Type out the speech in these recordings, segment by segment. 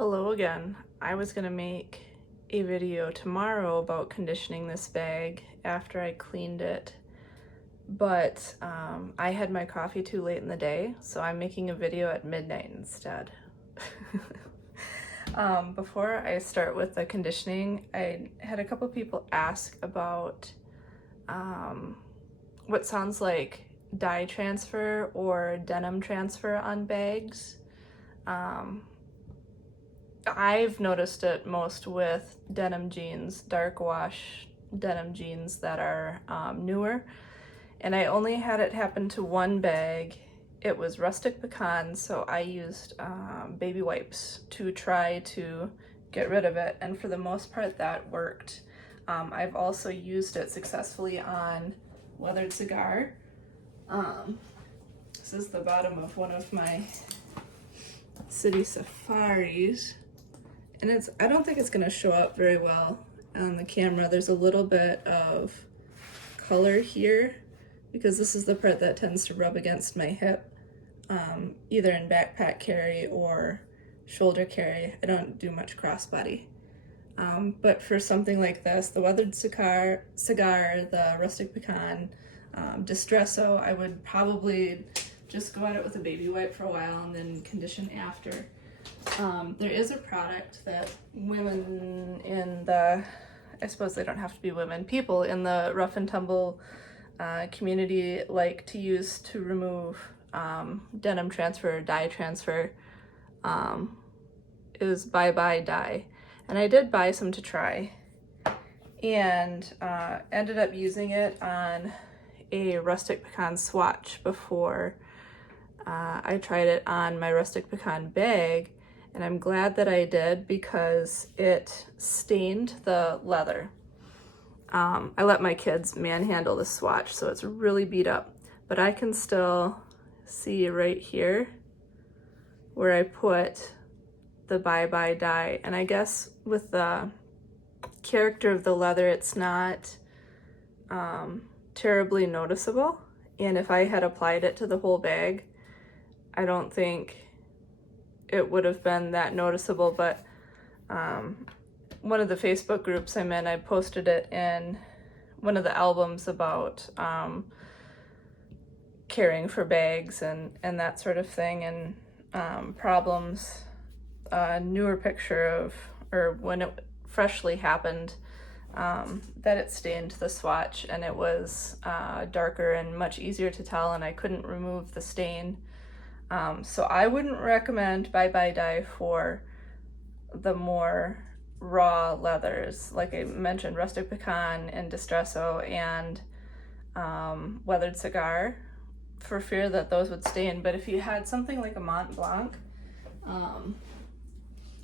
Hello again. I was gonna make a video tomorrow about conditioning this bag after I cleaned it, but I had my coffee too late in the day, so I'm making a video at midnight instead. Before I start with the conditioning, I had a couple people ask about what sounds like dye transfer or denim transfer on bags. I've noticed it most with denim jeans, dark wash denim jeans that are newer, and I only had it happen to one bag. It was rustic pecan, so I used baby wipes to try to get rid of it, and for the most part that worked. I've also used it successfully on weathered cigar. This is the bottom of one of my city safaris. And I don't think it's gonna show up very well on the camera. There's a little bit of color here because this is the part that tends to rub against my hip, either in backpack carry or shoulder carry. I don't do much crossbody. But for something like this, the weathered cigar, the rustic pecan, Distresso, I would probably just go at it with a baby wipe for a while and then condition after. There is a product that women in the, I suppose they don't have to be women, people in the Rough and Tumble community like to use to remove denim transfer, dye transfer, is Bye Bye Dye. And I did buy some to try and ended up using it on a rustic pecan swatch before I tried it on my rustic pecan bag. And I'm glad that I did because it stained the leather. I let my kids manhandle the swatch, so it's really beat up, but I can still see right here where I put the Bye Bye dye. And I guess with the character of the leather, it's not terribly noticeable. And if I had applied it to the whole bag, I don't think it would have been that noticeable, but one of the Facebook groups I'm in, I posted it in one of the albums about caring for bags and that sort of thing, and problems. A newer picture of, or when it freshly happened, that it stained the swatch, and it was darker and much easier to tell, and I couldn't remove the stain. So I wouldn't recommend Bye Bye Dye for the more raw leathers, like I mentioned, rustic pecan and Distresso and weathered cigar, for fear that those would stain. But if you had something like a Mont Blanc,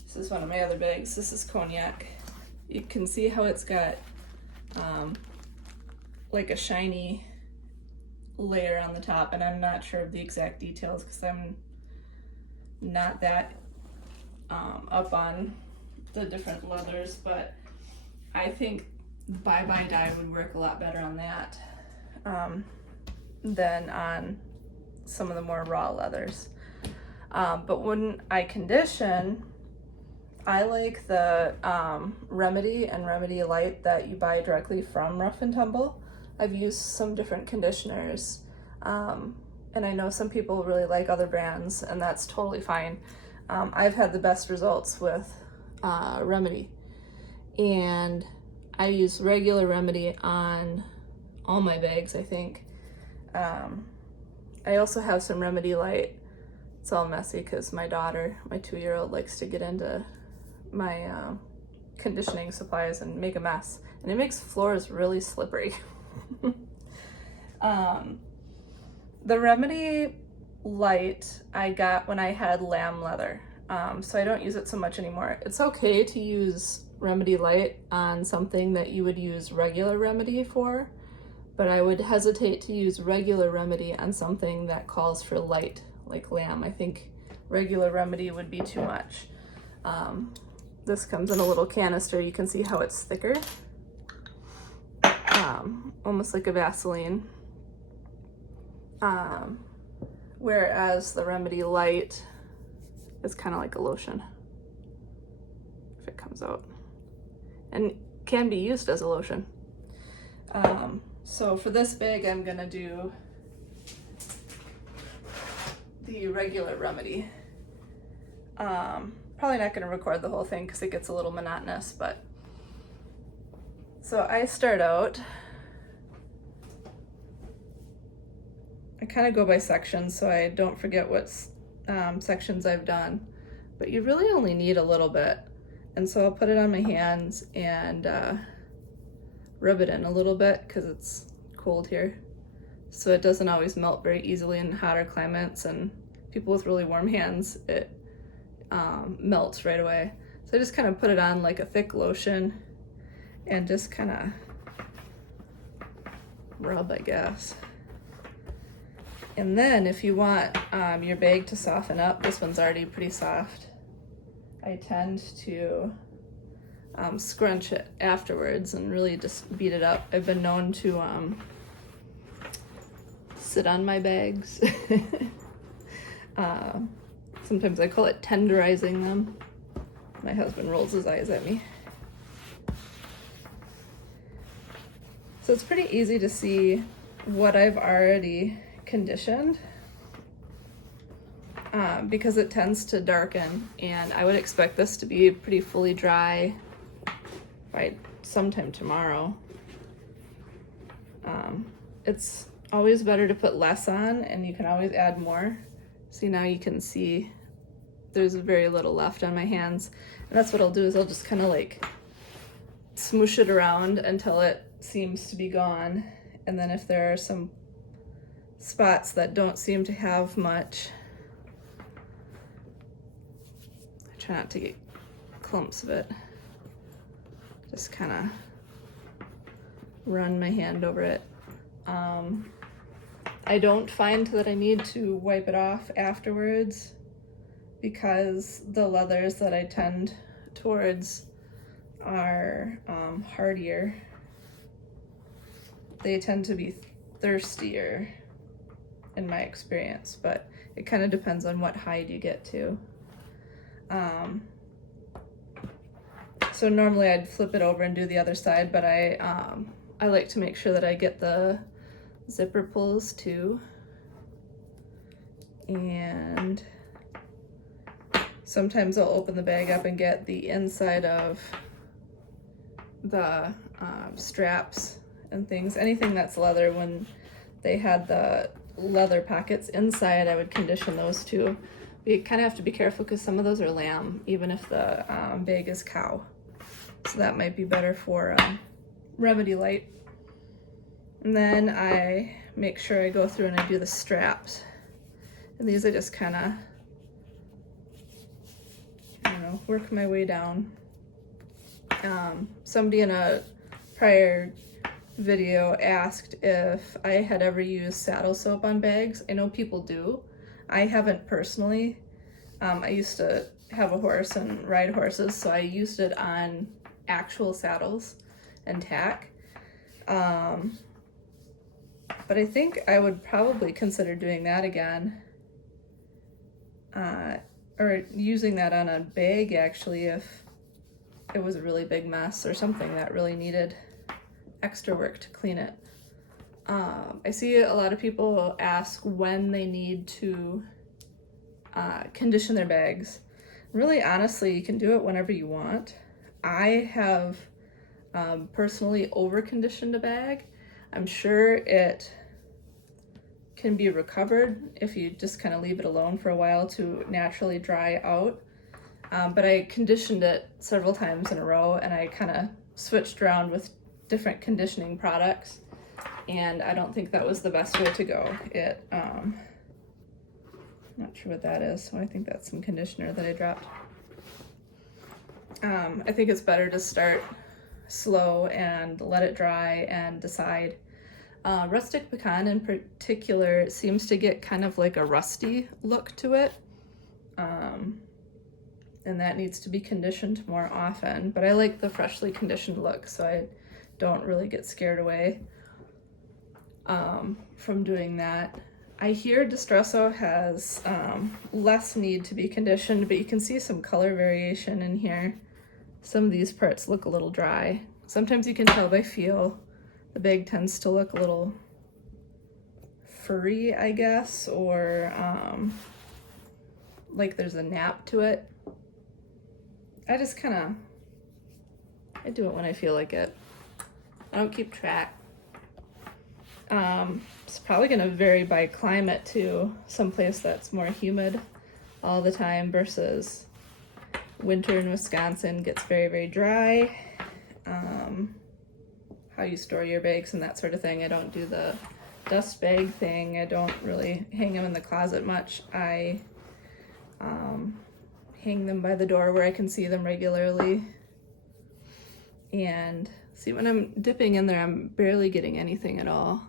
this is one of my other bags, this is cognac, you can see how it's got like a shiny layer on the top, and I'm not sure of the exact details because I'm not that up on the different leathers, but I think Bye Bye Dye would work a lot better on that than on some of the more raw leathers. But when I condition, I like the Remedy and Remedy Light that you buy directly from Rough and Tumble. I've used some different conditioners, and I know some people really like other brands, and that's totally fine. I've had the best results with Remedy, and I use regular Remedy on all my bags, I think. I also have some Remedy Light. It's all messy because my daughter, my 2-year-old, likes to get into my conditioning supplies and make a mess, and it makes floors really slippery. The Remedy Light I got when I had lamb leather, so I don't use it so much anymore. It's okay to use Remedy Light on something that you would use regular Remedy for, but I would hesitate to use regular Remedy on something that calls for light, like lamb. I think regular Remedy would be too much. This comes in a little canister. You can see how it's thicker. Almost like a Vaseline, whereas the Remedy Light is kind of like a lotion. if it comes out, and can be used as a lotion. So for this bag, I'm gonna do the regular remedy. Probably not gonna record the whole thing because it gets a little monotonous, but so I start out, I kind of go by sections so I don't forget what sections I've done, but you really only need a little bit. And so I'll put it on my hands and rub it in a little bit because it's cold here. So it doesn't always melt very easily in hotter climates, and people with really warm hands, it melts right away. So I just kind of put it on like a thick lotion and just kind of rub, I guess. And then if you want your bag to soften up, this one's already pretty soft, I tend to scrunch it afterwards and really just beat it up. I've been known to sit on my bags. Sometimes I call it tenderizing them. My husband rolls his eyes at me. So it's pretty easy to see what I've already conditioned because it tends to darken, and I would expect this to be pretty fully dry by sometime tomorrow. It's always better to put less on, and you can always add more. See, now you can see there's very little left on my hands, and that's what I'll do is I'll just kind of like smoosh it around until it seems to be gone. And then if there are some spots that don't seem to have much, I try not to get clumps of it. Just kind of run my hand over it. I don't find that I need to wipe it off afterwards because the leathers that I tend towards are hardier. They tend to be thirstier in my experience, but it kind of depends on what hide you get to. So normally I'd flip it over and do the other side, but I like to make sure that I get the zipper pulls too. And sometimes I'll open the bag up and get the inside of the straps and things. Anything that's leather, when they had the leather pockets inside, I would condition those too. But you kind of have to be careful because some of those are lamb, even if the bag is cow. So that might be better for Remedy Light. And then I make sure I go through and I do the straps. And these I just kind of, work my way down. Somebody in a prior video asked if I had ever used saddle soap on bags. I know people do. I haven't personally. I used to have a horse and ride horses, so I used it on actual saddles and tack. But I think I would probably consider doing that again. Or using that on a bag actually if it was a really big mess or something that really needed extra work to clean it. I see a lot of people ask when they need to condition their bags. Really, honestly, you can do it whenever you want. I have personally over-conditioned a bag. I'm sure it can be recovered if you just kind of leave it alone for a while to naturally dry out. But I conditioned it several times in a row, and I kind of switched around with different conditioning products, and I don't think that was the best way to go. I'm not sure what that is, so I think that's some conditioner that I dropped. I think it's better to start slow and let it dry and decide. Rustic pecan in particular seems to get kind of like a rusty look to it. And that needs to be conditioned more often, but I like the freshly conditioned look, so I don't really get scared away from doing that. I hear Distresso has less need to be conditioned, but you can see some color variation in here. some of these parts look a little dry. Sometimes you can tell by feel. The bag tends to look a little furry, I guess, or like there's a nap to it. I just I do it when I feel like it. I don't keep track. It's probably gonna vary by climate too. Someplace that's more humid all the time versus winter in Wisconsin gets very, very dry. How you store your bags and that sort of thing. I don't do the dust bag thing. I don't really hang them in the closet much. I hang them by the door where I can see them regularly. And see, when I'm dipping in there, I'm barely getting anything at all.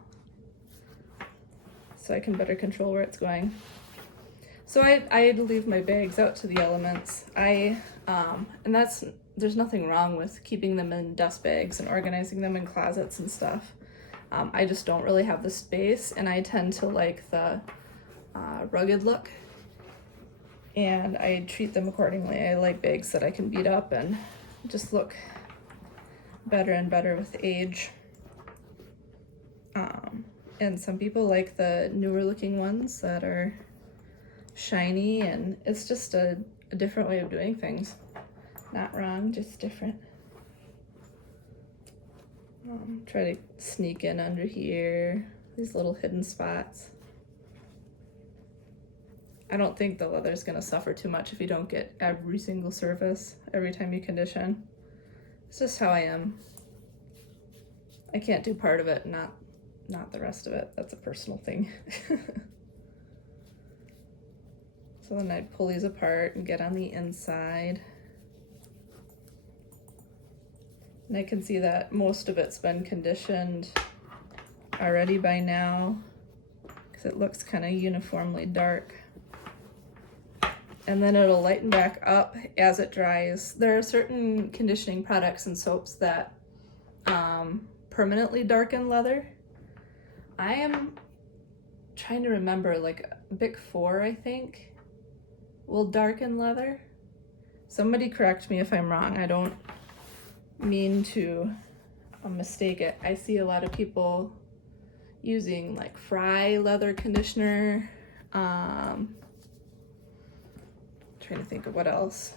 So I can better control where it's going. So I leave my bags out to the elements. And there's nothing wrong with keeping them in dust bags and organizing them in closets and stuff. I just don't really have the space, and I tend to like the rugged look, and I treat them accordingly. I like bags that I can beat up and just look better and better with age. And some people like the newer looking ones that are shiny, and it's just a different way of doing things. Not wrong, just different. Try to sneak in under here, these little hidden spots. I don't think the leather's gonna suffer too much if you don't get every single surface every time you condition. It's just how I am. I can't do part of it, not the rest of it. That's a personal thing. So then I'd pull these apart and get on the inside. And I can see that most of it's been conditioned already by now, because it looks kind of uniformly dark. And then it'll lighten back up as it dries. There are certain conditioning products and soaps that permanently darken leather. I am trying to remember, like Bic 4, I think, will darken leather. Somebody correct me if I'm wrong. I don't mean to mistake it. I see a lot of people using like Fry leather conditioner. Trying to think of what else.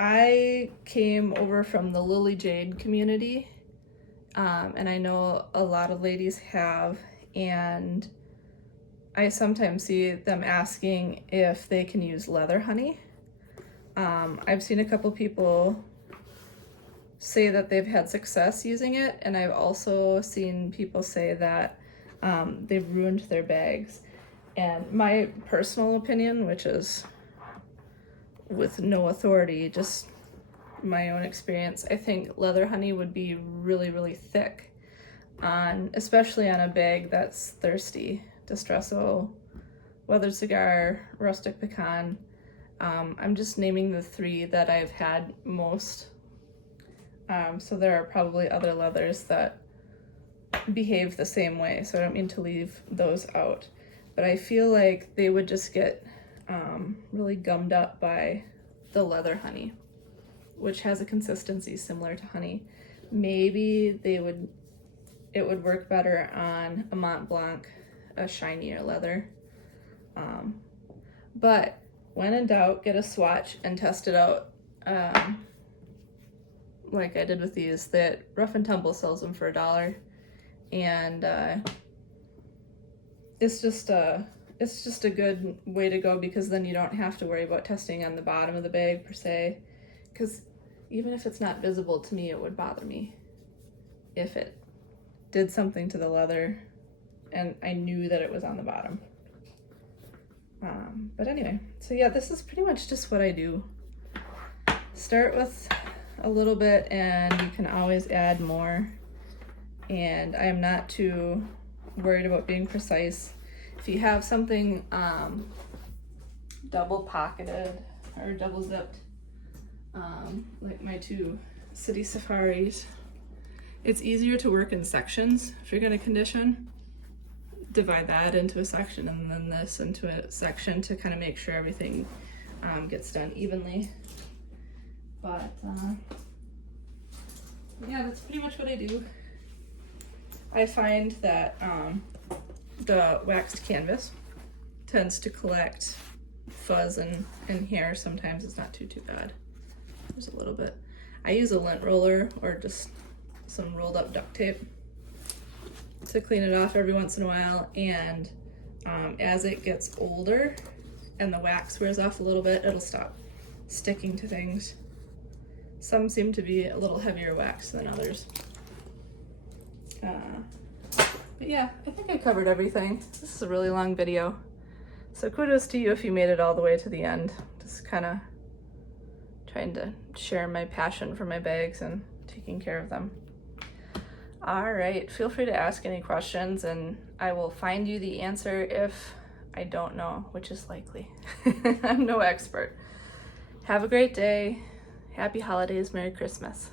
I came over from the Lily Jade community, and I know a lot of ladies have, and I sometimes see them asking if they can use leather honey. I've seen a couple people say that they've had success using it, and I've also seen people say that they've ruined their bags. And my personal opinion, which is with no authority, just my own experience, I think leather honey would be really, really thick, especially on a bag that's thirsty. Distresso, weathered cigar, rustic pecan. I'm just naming the 3 that I've had most. So there are probably other leathers that behave the same way, so I don't mean to leave those out. But I feel like they would just get really gummed up by the leather honey, which has a consistency similar to honey. Maybe it would work better on a Mont Blanc, a shinier leather. But when in doubt, get a swatch and test it out. Like I did with these. That Rough and Tumble sells them for $1, and it's just a good way to go, because then you don't have to worry about testing on the bottom of the bag per se, because even if it's not visible to me, it would bother me if it did something to the leather and I knew that it was on the bottom. But anyway, so yeah, this is pretty much just what I do. Start with a little bit, and you can always add more, and I am not too worried about being precise. If you have something double pocketed or double zipped, like my 2 City Safaris, it's easier to work in sections. If you're going to condition, divide that into a section and then this into a section to kind of make sure everything gets done evenly. But yeah, that's pretty much what I do. I find that the waxed canvas tends to collect fuzz and hair. Sometimes it's not too bad. There's a little bit. I use a lint roller or just some rolled up duct tape to clean it off every once in a while, and as it gets older and the wax wears off a little bit, it'll stop sticking to things. Some seem to be a little heavier wax than others. But yeah, I think I covered everything. This is a really long video, so kudos to you if you made it all the way to the end. Just kind of trying to share my passion for my bags and taking care of them. All right, feel free to ask any questions and I will find you the answer if I don't know, which is likely. I'm no expert. Have a great day. Happy holidays. Merry Christmas.